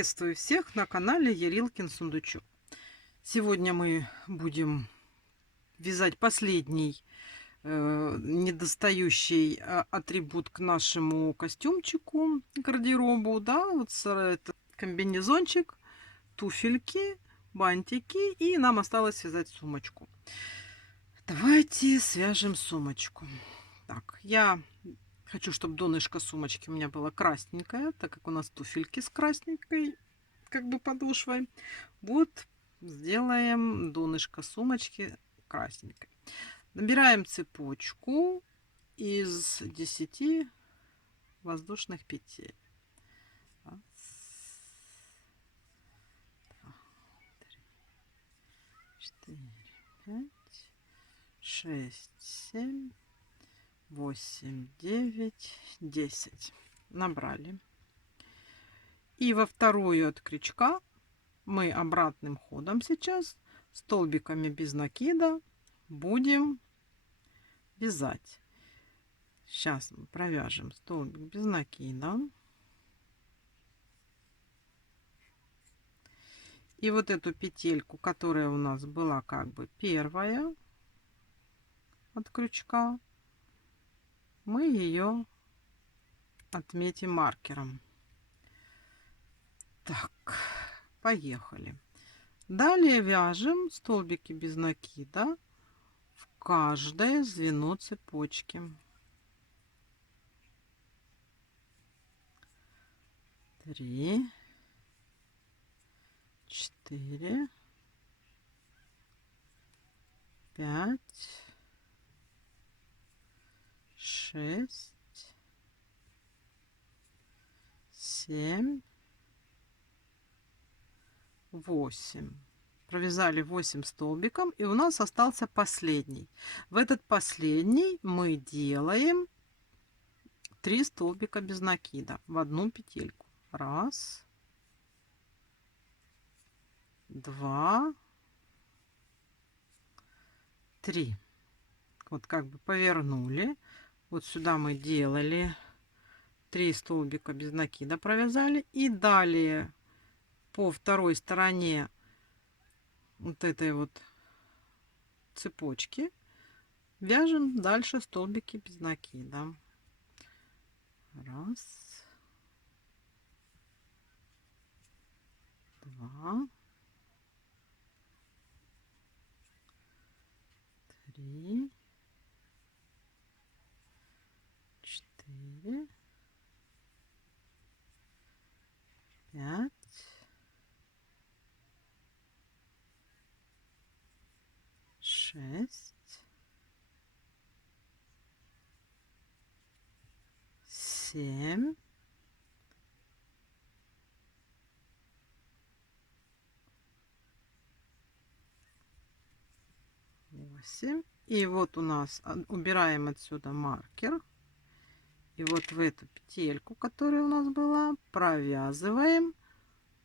Приветствую всех на канале Ярилкин Сундучок. Сегодня мы будем вязать последний недостающий атрибут к нашему костюмчику, гардеробу. Да, вот это комбинезончик, туфельки, бантики, и нам осталось связать сумочку. Давайте свяжем сумочку. Так, я хочу, чтобы донышко сумочки у меня было красненькое, так как у нас туфельки с красненькой как бы подошвой. Вот сделаем донышко сумочки красненькой. Набираем цепочку из 10 воздушных петель. Раз, два, три, 4, 5, 6, 7, 8, 9, 10. Набрали. И во вторую от крючка мы обратным ходом сейчас столбиками без накида будем вязать. Сейчас мы провяжем столбик без накида. И вот эту петельку, которая у нас была как бы первая от крючка, мы ее отметим маркером. Так, поехали. Далее вяжем столбики без накида в каждое звено цепочки. 3, 4, 5, 6, 7, 8. Провязали 8 столбиком, и у нас остался последний. В этот последний мы делаем 3 столбика без накида в одну петельку. Раз, два, три. Вот как бы повернули. Вот сюда мы делали 3 столбика без накида, провязали, и далее по второй стороне вот этой вот цепочки вяжем дальше столбики без накида. Раз, два, три, 4, 5, 6, 7, 8. И вот у нас убираем отсюда маркер. И вот в эту петельку, которая у нас была, провязываем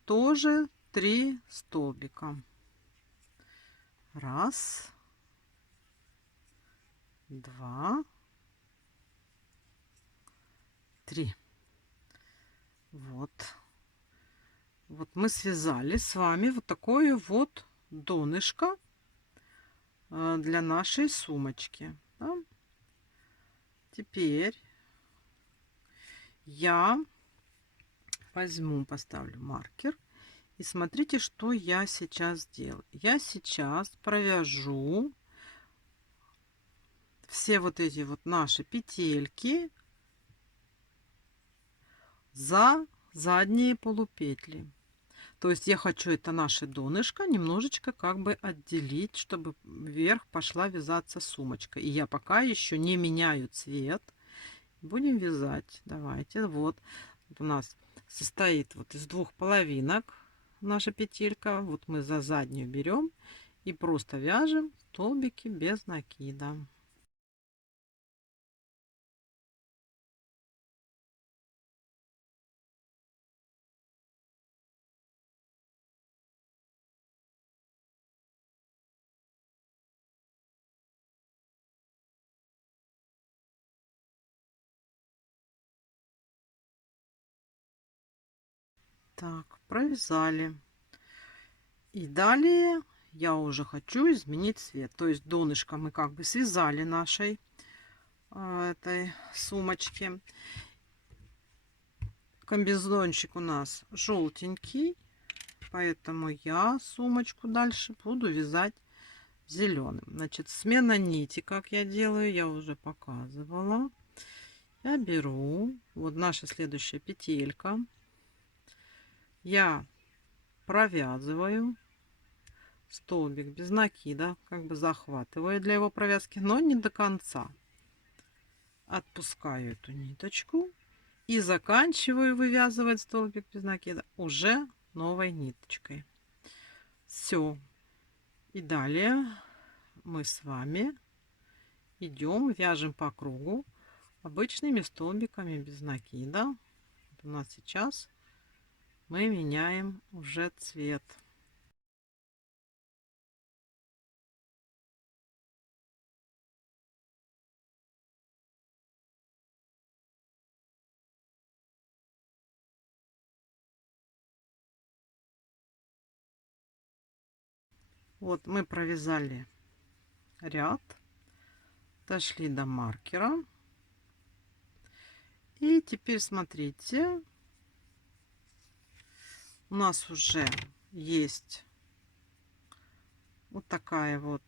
тоже 3 столбика. Раз, два, три. Вот. Вот мы связали с вами вот такое вот донышко для нашей сумочки. Да? Теперь я возьму, поставлю маркер. И смотрите, что я сейчас делаю. Я сейчас провяжу все вот эти вот наши петельки за задние полупетли. То есть я хочу это наше донышко немножечко как бы отделить, чтобы вверх пошла вязаться сумочка. И я пока еще не меняю цвет. Будем вязать. Давайте. Вот у нас состоит вот из 2 половинок наша петелька. Вот мы за заднюю берем и просто вяжем столбики без накида. Так, провязали. И далее я уже хочу изменить цвет. То есть донышко мы как бы связали нашей этой сумочки. Комбинезончик у нас желтенький, поэтому я сумочку дальше буду вязать зеленым. Значит, смена нити, как я делаю, я уже показывала. Я беру вот наша следующая петелька, я провязываю столбик без накида, как бы захватываю для его провязки, но не до конца. Отпускаю эту ниточку и заканчиваю вывязывать столбик без накида уже новой ниточкой. Все. И далее мы с вами идем, вяжем по кругу обычными столбиками без накида. Вот у нас сейчас мы меняем уже цвет. Вот мы провязали ряд, дошли до маркера. И теперь смотрите, у нас уже есть вот такая вот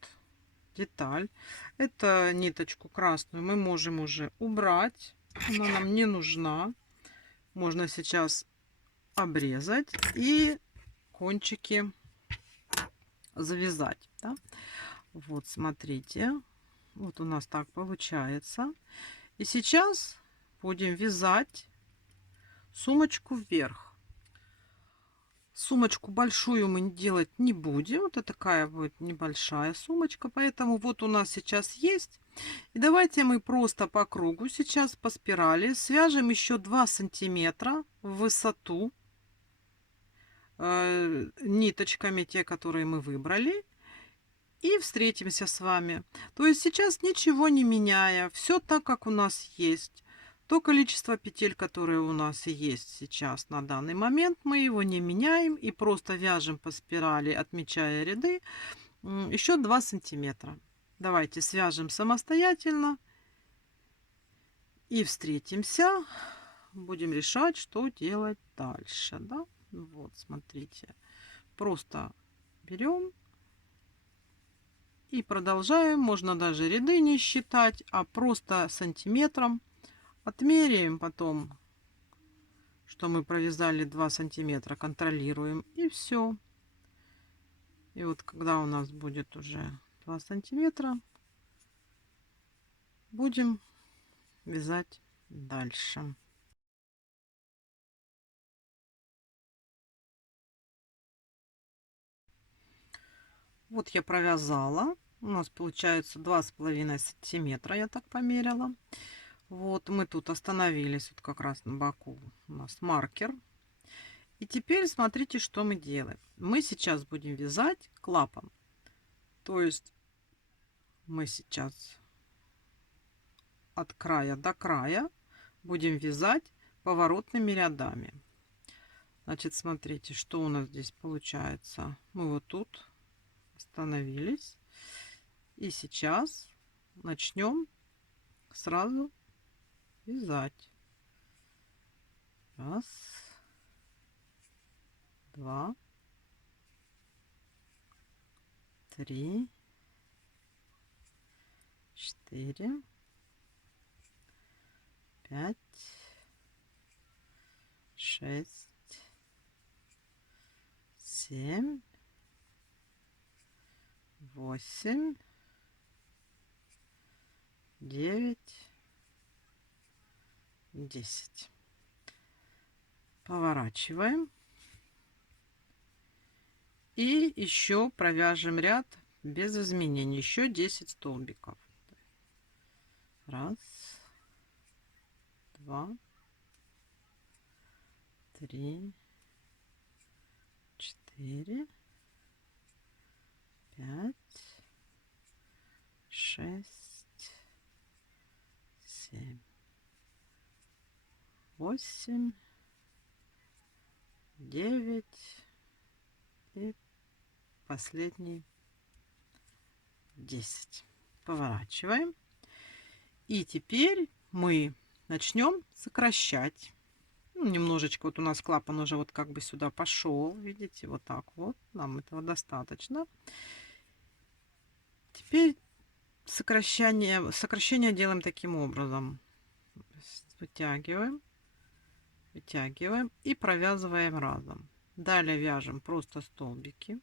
деталь. Это ниточку красную мы можем уже убрать, она нам не нужна. Можно сейчас обрезать и кончики завязать, да? Вот смотрите, вот у нас так получается. И сейчас будем вязать сумочку вверх. Сумочку большую мы делать не будем. Это такая вот небольшая сумочка. Поэтому вот у нас сейчас есть. И давайте мы просто по кругу сейчас по спирали свяжем еще 2 сантиметра в высоту ниточками, те, которые мы выбрали. И встретимся с вами. То есть сейчас ничего не меняя. Все так, как у нас есть. То количество петель, которые у нас есть сейчас на данный момент, мы его не меняем и просто вяжем по спирали, отмечая ряды, еще 2 сантиметра. Давайте свяжем самостоятельно и встретимся. Будем решать, что делать дальше. Да? Вот, смотрите. Просто берем и продолжаем. Можно даже ряды не считать, а просто сантиметром отмеряем потом, что мы провязали 2 сантиметра, контролируем, и все. И вот когда у нас будет уже 2 сантиметра, будем вязать дальше. Вот я провязала, у нас получается 2,5 сантиметра, я так померила. Вот мы тут остановились, вот как раз на боку у нас маркер. И теперь смотрите, что мы делаем. Мы сейчас будем вязать клапан. То есть мы сейчас от края до края будем вязать поворотными рядами. Значит, смотрите, что у нас здесь получается. Мы вот тут остановились. И сейчас начнем сразу вязать. Раз, два, три, четыре, пять, шесть, семь, восемь, 9, 10. Поворачиваем. И еще провяжем ряд без изменений. Еще 10 столбиков. Раз, два, три, четыре, пять, шесть, семь, 8, 9 и последний 10. Поворачиваем. И теперь мы начнем сокращать. Ну, немножечко вот у нас клапан уже вот как бы сюда пошел. Видите, вот так вот. Нам этого достаточно. Теперь сокращение делаем таким образом. Вытягиваем, вытягиваем и провязываем разом. Далее вяжем просто столбики.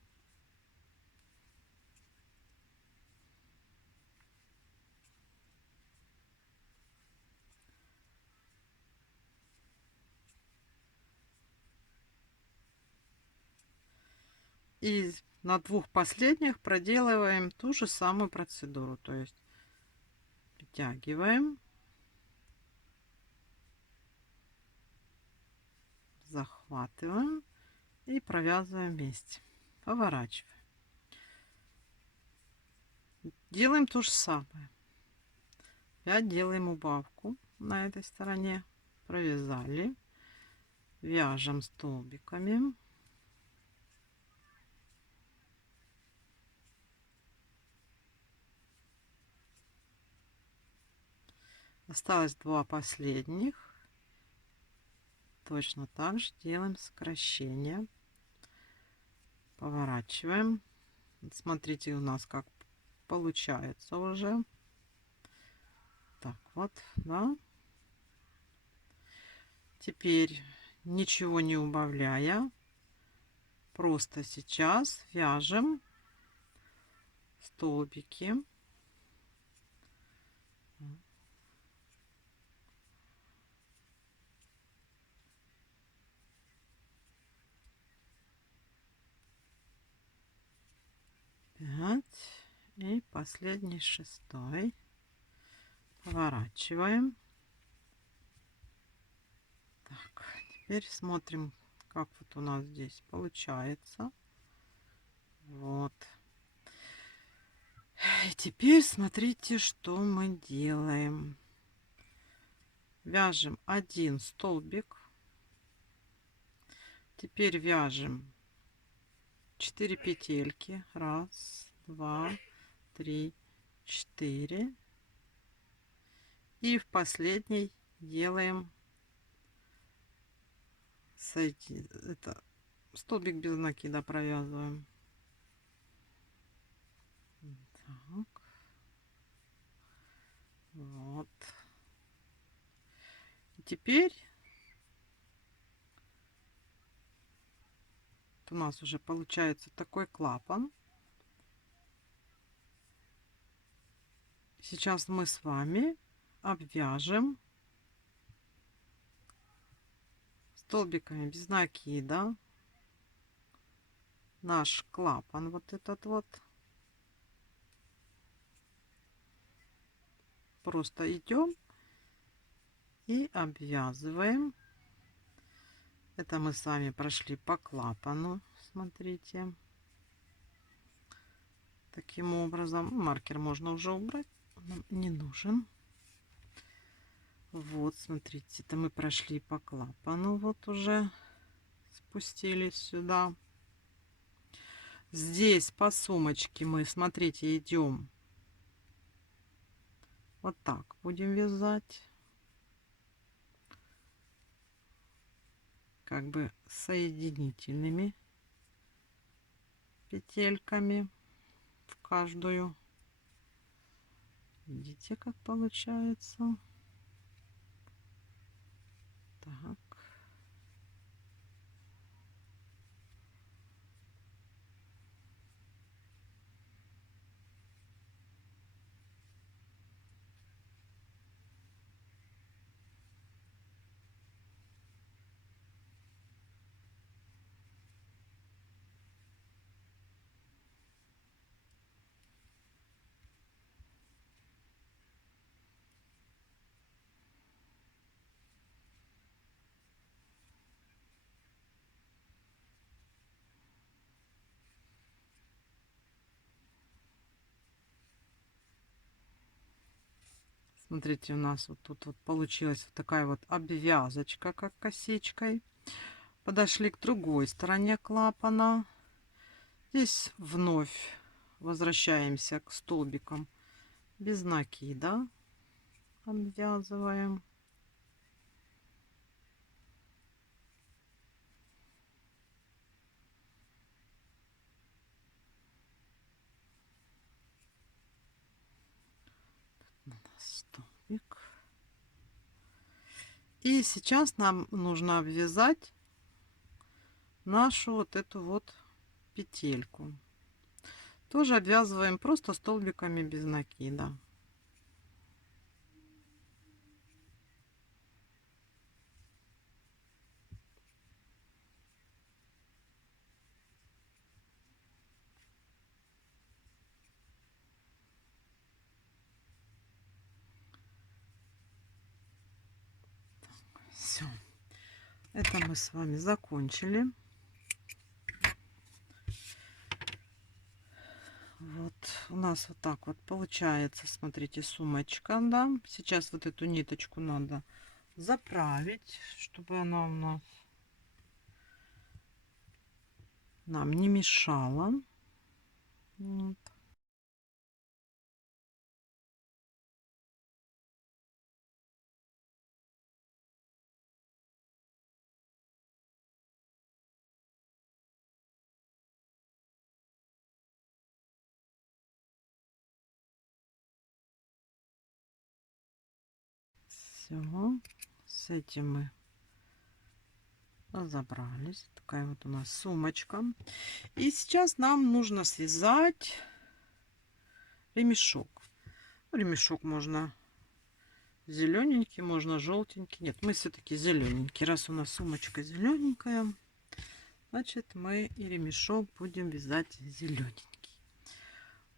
И на двух последних проделываем ту же самую процедуру. То есть вытягиваем, захватываем и провязываем вместе. Поворачиваем. Делаем то же самое. Опять делаем убавку на этой стороне. Провязали. Вяжем столбиками. Осталось два последних. Точно так же делаем сокращение. Поворачиваем. Смотрите, у нас как получается уже. Так вот, да. Теперь, ничего не убавляя, просто сейчас вяжем столбики. И последний 6. Поворачиваем. Так, теперь смотрим, как вот у нас здесь получается. Вот. И теперь смотрите, что мы делаем. Вяжем один столбик. Теперь вяжем 4 петельки. 1, 2, 3, 4. И в последний делаем это столбик без накида, провязываем. Так. Вот. И теперь у нас уже получается такой клапан. Сейчас мы с вами обвяжем столбиками без накида наш клапан, вот этот вот. Просто идем и обвязываем. Это мы с вами прошли по клапану, смотрите. Таким образом, маркер можно уже убрать, нам не нужен. Вот, смотрите, это мы прошли по клапану, вот уже спустились сюда. Здесь по сумочке мы, смотрите, идем вот так, будем вязать. Как бы соединительными петельками в каждую. Видите, как получается? Так. Смотрите, у нас вот тут вот получилась вот такая вот обвязочка, как косичкой. Подошли к другой стороне клапана. Здесь вновь возвращаемся к столбикам без накида. Обвязываем. Столбик. И сейчас нам нужно обвязать нашу вот эту вот петельку. Тоже обвязываем просто столбиками без накида. Все, это мы с вами закончили. Вот у нас вот так вот получается, смотрите, сумочка, да. Сейчас вот эту ниточку надо заправить, чтобы она у нас нам не мешала. Вот. Все, с этим мы разобрались. Такая вот у нас сумочка. И сейчас нам нужно связать ремешок. Ремешок можно зелененький, можно желтенький. Нет, мы все-таки зелененький. Раз у нас сумочка зелененькая, значит мы и ремешок будем вязать зелененький.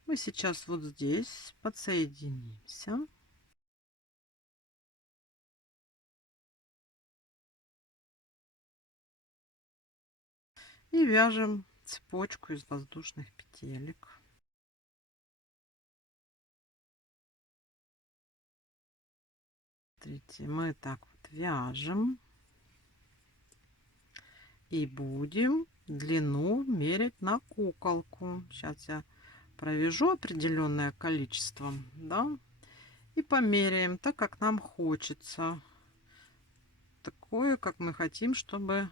Мы сейчас вот здесь подсоединимся. И вяжем цепочку из воздушных петелек. Смотрите, мы так вот вяжем. И будем длину мерить на куколку. Сейчас я провяжу определенное количество, да, и померяем так, как нам хочется. Такое, как мы хотим, чтобы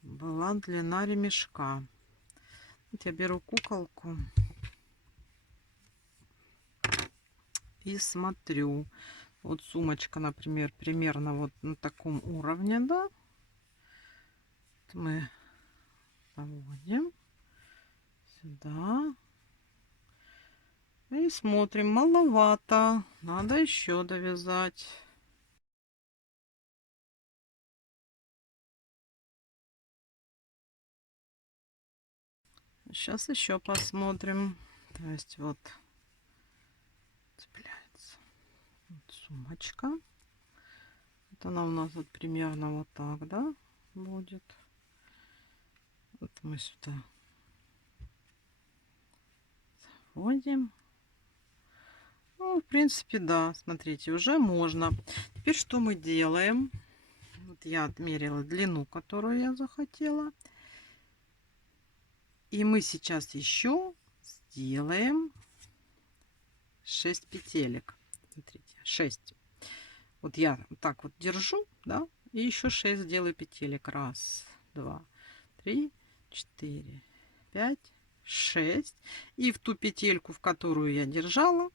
была длина ремешка. Вот я беру куколку и смотрю. Вот сумочка, например, примерно вот на таком уровне, да. Вот мы заводим сюда и смотрим, маловато, надо еще довязать. Сейчас еще посмотрим. То есть вот цепляется вот сумочка. Вот она у нас вот примерно вот так, да, будет. Вот мы сюда вводим. Ну, в принципе, да, смотрите, уже можно. Теперь что мы делаем? Вот я отмерила длину, которую я захотела. И мы сейчас еще сделаем 6 петелек. Смотрите, 6. Вот я так вот держу, да, и еще 6 делаю петелек. Раз, два, три, четыре, пять, 6. И в ту петельку, в которую я держала,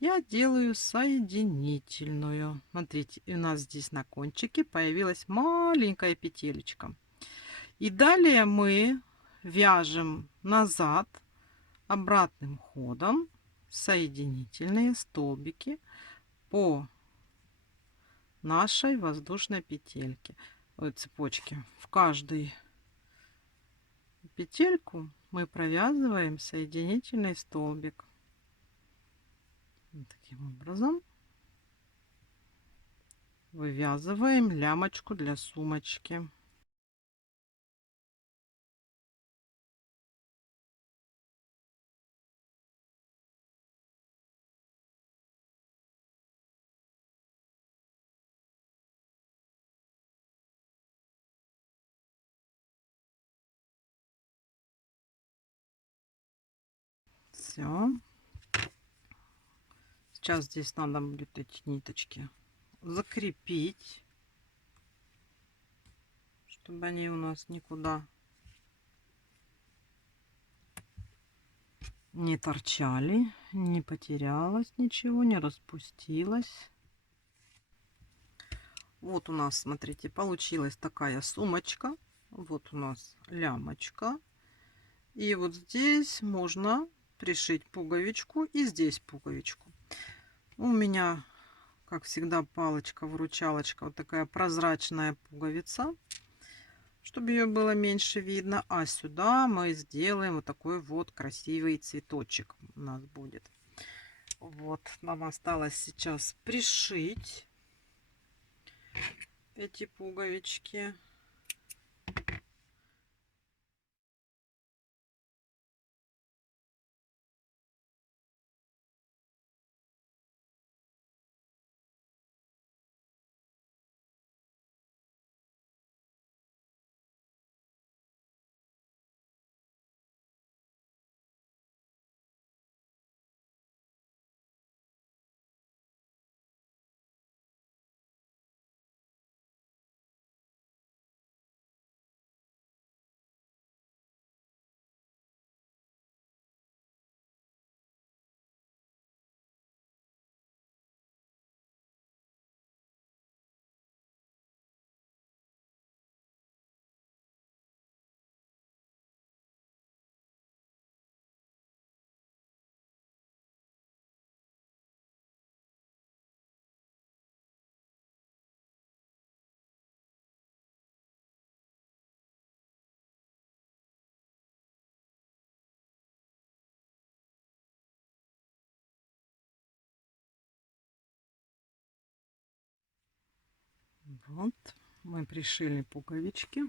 я делаю соединительную. Смотрите, у нас здесь на кончике появилась маленькая петелечка. И далее мы вяжем назад обратным ходом соединительные столбики по нашей воздушной петельке, цепочке. В каждую петельку мы провязываем соединительный столбик. Вот таким образом вывязываем лямочку для сумочки. Все. Сейчас здесь надо будет эти ниточки закрепить, чтобы они у нас никуда не торчали, не потерялось ничего, не распустилось. Вот у нас, смотрите, получилась такая сумочка. Вот у нас лямочка. И вот здесь можно пришить пуговичку и здесь пуговичку. У меня, как всегда, палочка-выручалочка, вот такая прозрачная пуговица, чтобы ее было меньше видно. А сюда мы сделаем вот такой вот красивый цветочек у нас будет. Вот, нам осталось сейчас пришить эти пуговички. Вот, мы пришили пуговички.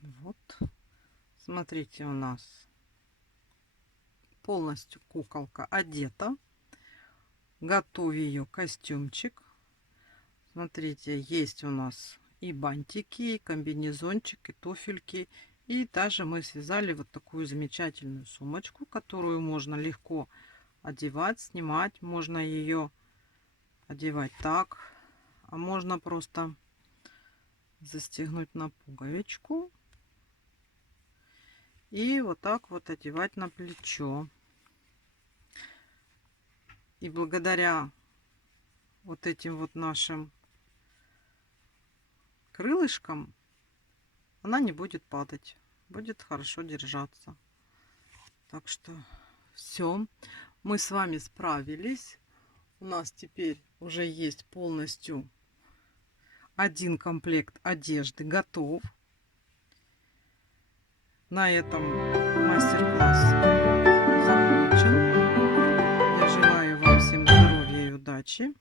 Вот, смотрите, у нас полностью куколка одета. Готов ее костюмчик. Смотрите, есть у нас и бантики, и комбинезончик, и туфельки. И даже мы связали вот такую замечательную сумочку, которую можно легко одевать, снимать. Можно ее одевать так, а можно просто застегнуть на пуговичку и вот так вот одевать на плечо. И благодаря вот этим вот нашим крылышкам она не будет падать, будет хорошо держаться. Так что все, мы с вами справились. У нас теперь уже есть полностью один комплект одежды готов. На этом мастер-класс закончен. Я желаю вам всем здоровья и удачи.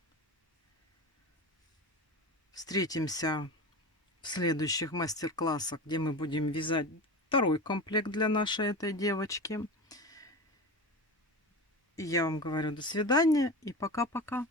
Встретимся в следующих мастер-классах, где мы будем вязать второй комплект для нашей этой девочки. И я вам говорю до свидания и пока-пока.